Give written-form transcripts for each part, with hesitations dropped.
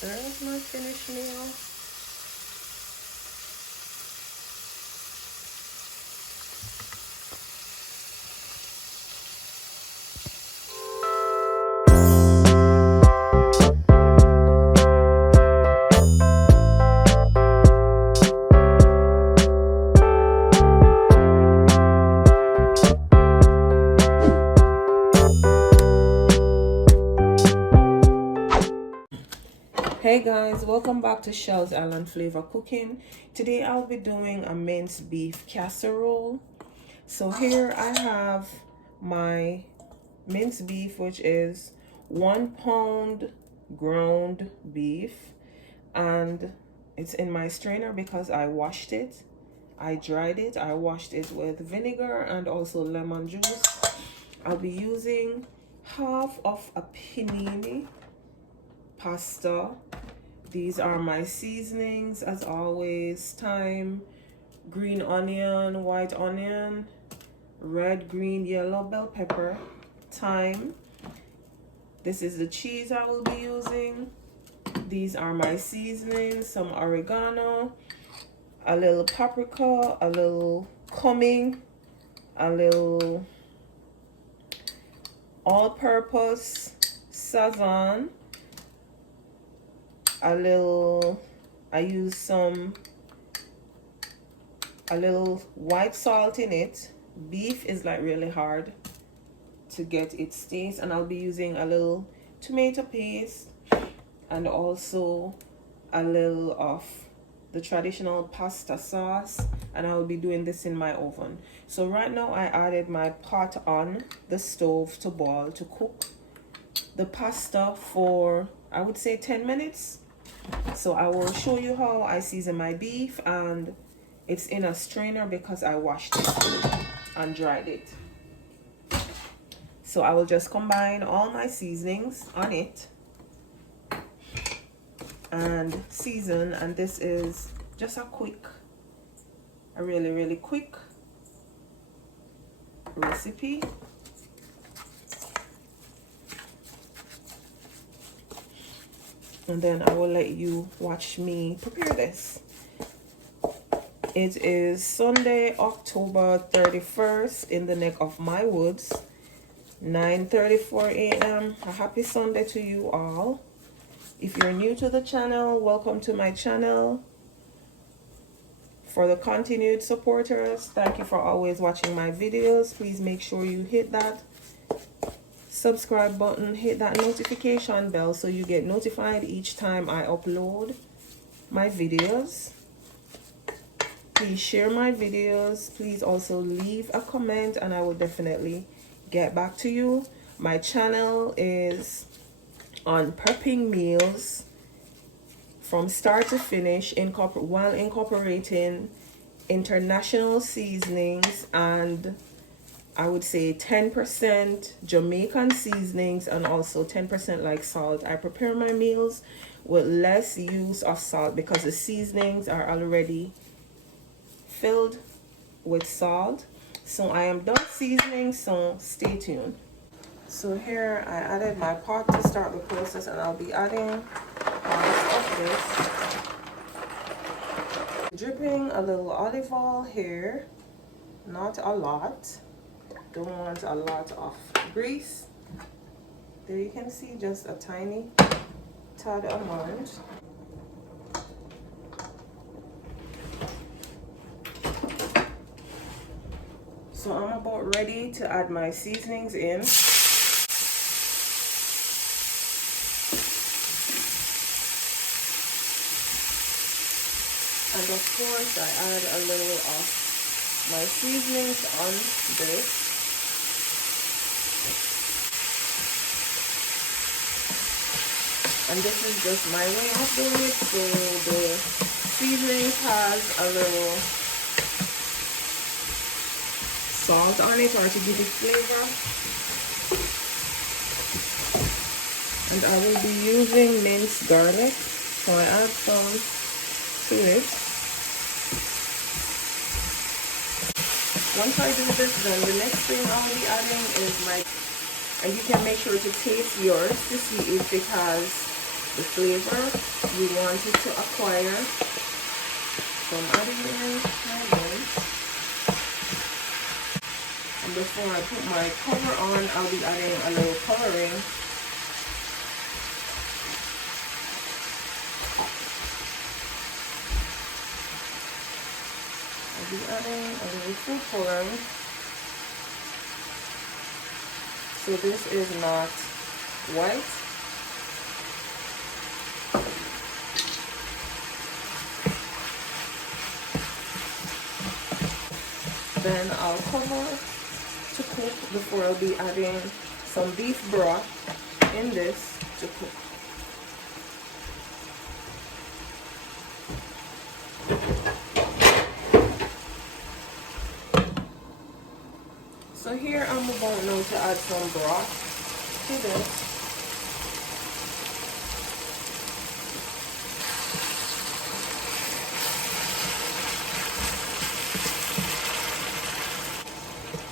There's my finished meal. Hey guys, welcome back to Shell's Island Flavor Cooking. Today I'll be doing a minced beef casserole. So here I have my minced beef, which is 1 pound ground beef, and it's in my strainer because I washed it. I dried it. I washed it with vinegar and also lemon juice. I'll be using half of a panini pasta. These are my seasonings, as always: thyme, green onion, white onion, red, green, yellow bell pepper, thyme. This is the cheese I will be using. These are my seasonings: some oregano, a little paprika, a little cumin, a little all-purpose sazon, a little, I use a little white salt in it. Beef is like really hard to get its taste, and I'll be using a little tomato paste and also a little of the traditional pasta sauce, and I will be doing this in my oven. So right now I added my pot on the stove to boil, to cook the pasta for, I would say, 10 minutes. So I will show you how I season my beef, and it's in a strainer because I washed it and dried it. So I will just combine all my seasonings on it and season, and this is just a really quick recipe. And then I will let you watch me prepare this. It is Sunday, October 31st, in the neck of my woods, 9:34 a.m. A happy Sunday to you all. If you're new to the channel, welcome to my channel. For the continued supporters, thank you for always watching my videos. Please make sure you hit that subscribe button, hit that notification bell so you get notified each time I upload my videos. Please share my videos. Please also leave a comment and I will definitely get back to you. My channel is on prepping meals from start to finish, while incorporating international seasonings and I would say 10% Jamaican seasonings and also 10% like salt. I prepare my meals with less use of salt because the seasonings are already filled with salt. So I am done seasoning, so stay tuned. So here I added my pot to start the process, and I'll be adding parts of this. Dripping a little olive oil here, not a lot. Don't want a lot of grease. There you can see just a tiny tad amount. So I'm about ready to add my seasonings in. And of course I add a little of my seasonings on this. And this is just my way of doing it, so the seasoning has a little salt on it, or to give it flavor. And I will be using minced garlic, so I add some to it. Once I do this, then the next thing I'll be adding is and you can make sure to taste yours to see if it has the flavor you want it to acquire. So I'm adding in my mince. And before I put my cover on, I'll be adding a little coloring. I'll be adding a little food coloring. So this is not white. Then I'll cover to cook before I'll be adding some beef broth in this to cook. So here I'm about now to add some broth to this.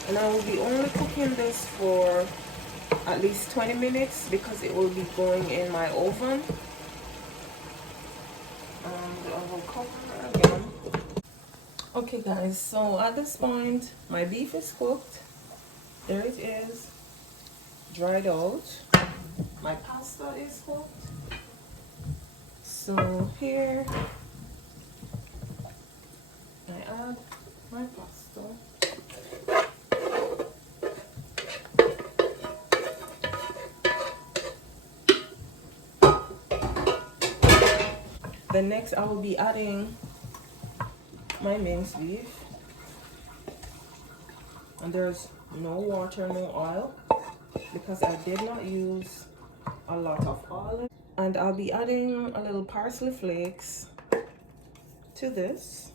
And I will be only cooking this for at least 20 minutes because it will be going in my oven. And I will cover again. Okay guys, so at this point my beef is cooked. There it is, dried out. My pasta is cooked. So here I add my pasta. Then next I will be adding my minced beef. And there's no water, no oil, because I did not use a lot of oil. And I'll be adding a little parsley flakes to this.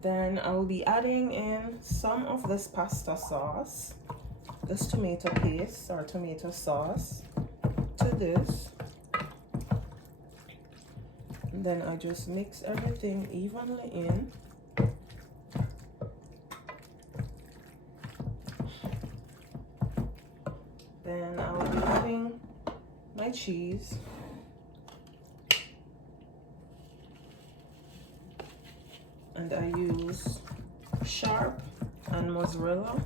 Then I will be adding in some of this pasta sauce, this tomato paste or tomato sauce to this. And then I just mix everything evenly in. Then I will be adding my cheese. And I use sharp and mozzarella.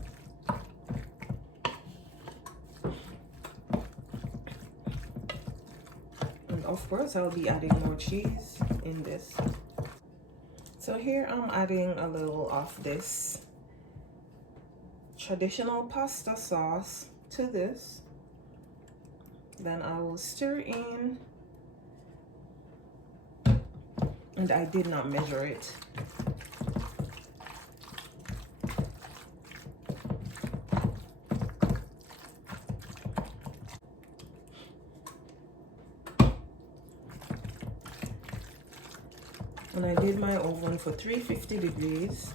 And of course I'll be adding more cheese in this. So here I'm adding a little of this traditional pasta sauce to this. Then I will stir in, and I did not measure it. And I did my oven for 350 degrees.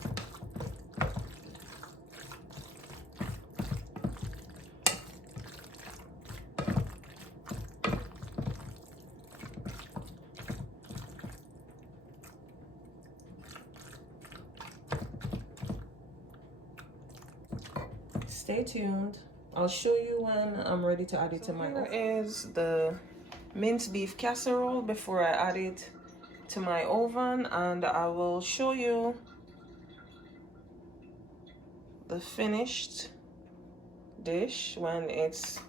Stay tuned. I'll show you when I'm ready to add it to my oven. Here is the minced beef casserole before I add it to my oven, and I will show you the finished dish when it's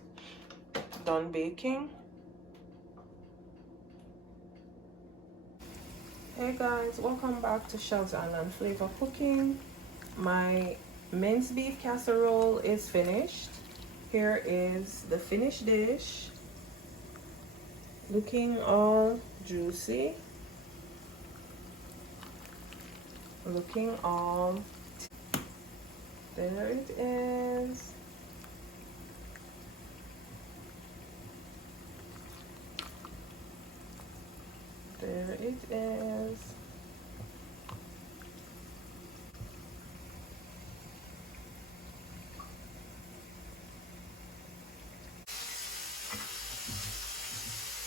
done baking. Hey guys, welcome back to Shells Island Flavor Cooking. My minced beef casserole is finished. Here is the finished dish, looking all juicy, looking all, there it is. There it is.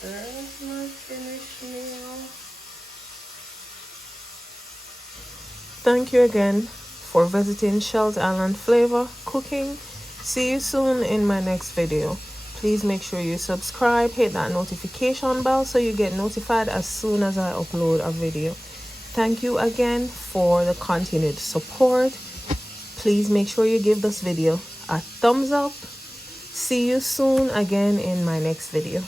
There's my finished meal. Thank you again for visiting Shells Island Flavor Cooking. See you soon in my next video. Please make sure you subscribe, hit that notification bell so you get notified as soon as I upload a video. Thank you again for the continued support. Please make sure you give this video a thumbs up. See you soon again in my next video.